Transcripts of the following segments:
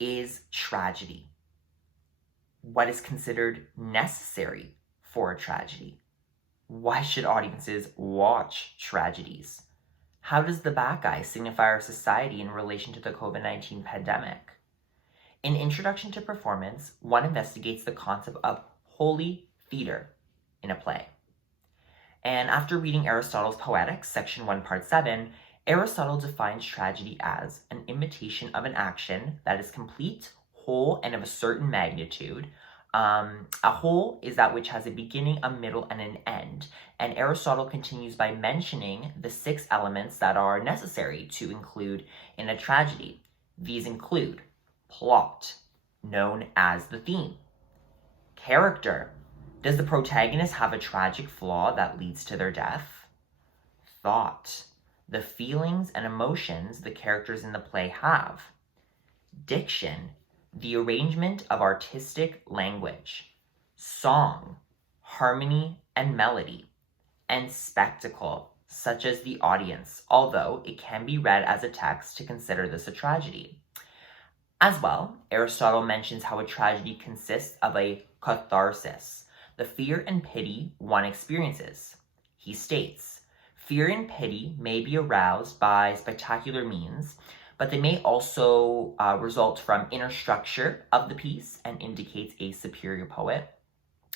is tragedy? What is considered necessary for a tragedy? Why should audiences watch tragedies? How does the Bacchae signify our society in relation to the COVID-19 pandemic? In Introduction to Performance, one investigates the concept of holy theater in a play. And after reading Aristotle's Poetics, section 1, part 7, Aristotle defines tragedy as an imitation of an action that is complete, whole, and of a certain magnitude. A whole is that which has a beginning, a middle, and an end. And Aristotle continues by mentioning the 6 elements that are necessary to include in a tragedy. These include plot, known as the theme; character, does the protagonist have a tragic flaw that leads to their death? Thought, the feelings and emotions the characters in the play have. Diction, the arrangement of artistic language. Song, harmony and melody. And spectacle, such as the audience, although it can be read as a text to consider this a tragedy. As well, Aristotle mentions how a tragedy consists of a catharsis, the fear and pity one experiences. He states, fear and pity may be aroused by spectacular means, but they may also result from inner structure of the piece and indicates a superior poet.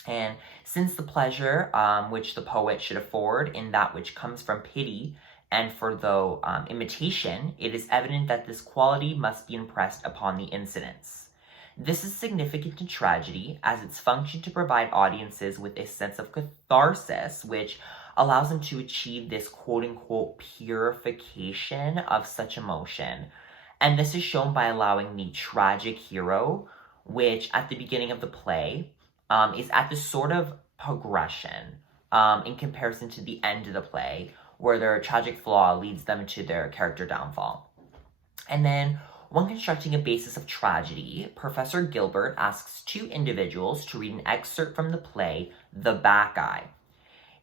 And since the pleasure which the poet should afford in that which comes from pity and for the imitation, it is evident that this quality must be impressed upon the incidents. This is significant to tragedy as its function to provide audiences with a sense of catharsis, which allows them to achieve this quote-unquote purification of such emotion. And this is shown by allowing the tragic hero, which at the beginning of the play is at this sort of progression in comparison to the end of the play, where their tragic flaw leads them to their character downfall. And then, when constructing a basis of tragedy, Professor Gilbert asks 2 individuals to read an excerpt from the play, The Bacchae.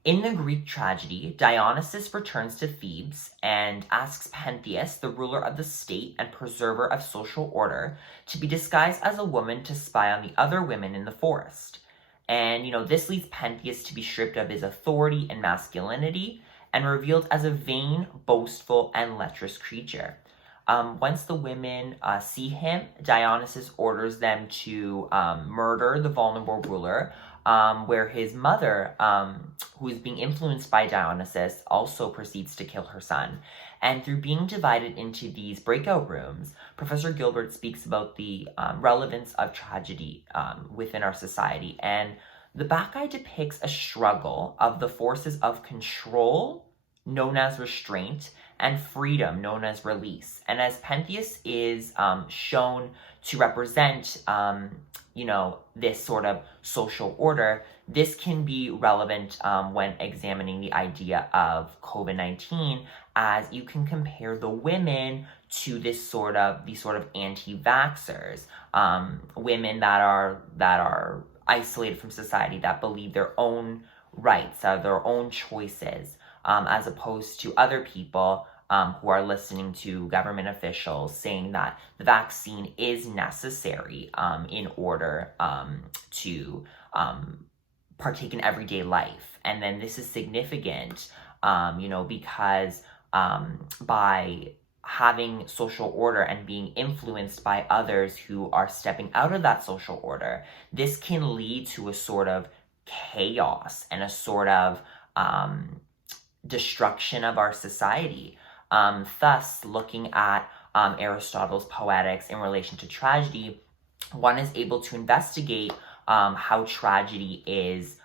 In the Greek tragedy, Dionysus returns to Thebes and asks Pentheus, the ruler of the state and preserver of social order, to be disguised as a woman to spy on the other women in the forest. And, this leads Pentheus to be stripped of his authority and masculinity and revealed as a vain, boastful, and lecherous creature. Once the women see him, Dionysus orders them to murder the vulnerable ruler, where his mother, who is being influenced by Dionysus, also proceeds to kill her son. And through being divided into these breakout rooms, Professor Gilbert speaks about the relevance of tragedy within our society. And the Bacchae depicts a struggle of the forces of control, known as restraint, and freedom, known as release. And as Pentheus is shown to represent, this sort of social order, this can be relevant when examining the idea of COVID-19, as you can compare the women to these sort of anti-vaxxers, women that are isolated from society, that believe their own rights, their own choices, as opposed to other people who are listening to government officials saying that the vaccine is necessary in order to partake in everyday life. And then this is significant, because by having social order and being influenced by others who are stepping out of that social order, this can lead to a sort of chaos and a sort of destruction of our society. Thus, looking at Aristotle's Poetics in relation to tragedy, one is able to investigate how tragedy is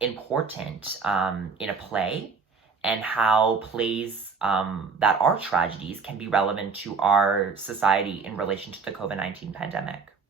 important in a play, and how plays that are tragedies can be relevant to our society in relation to the COVID-19 pandemic.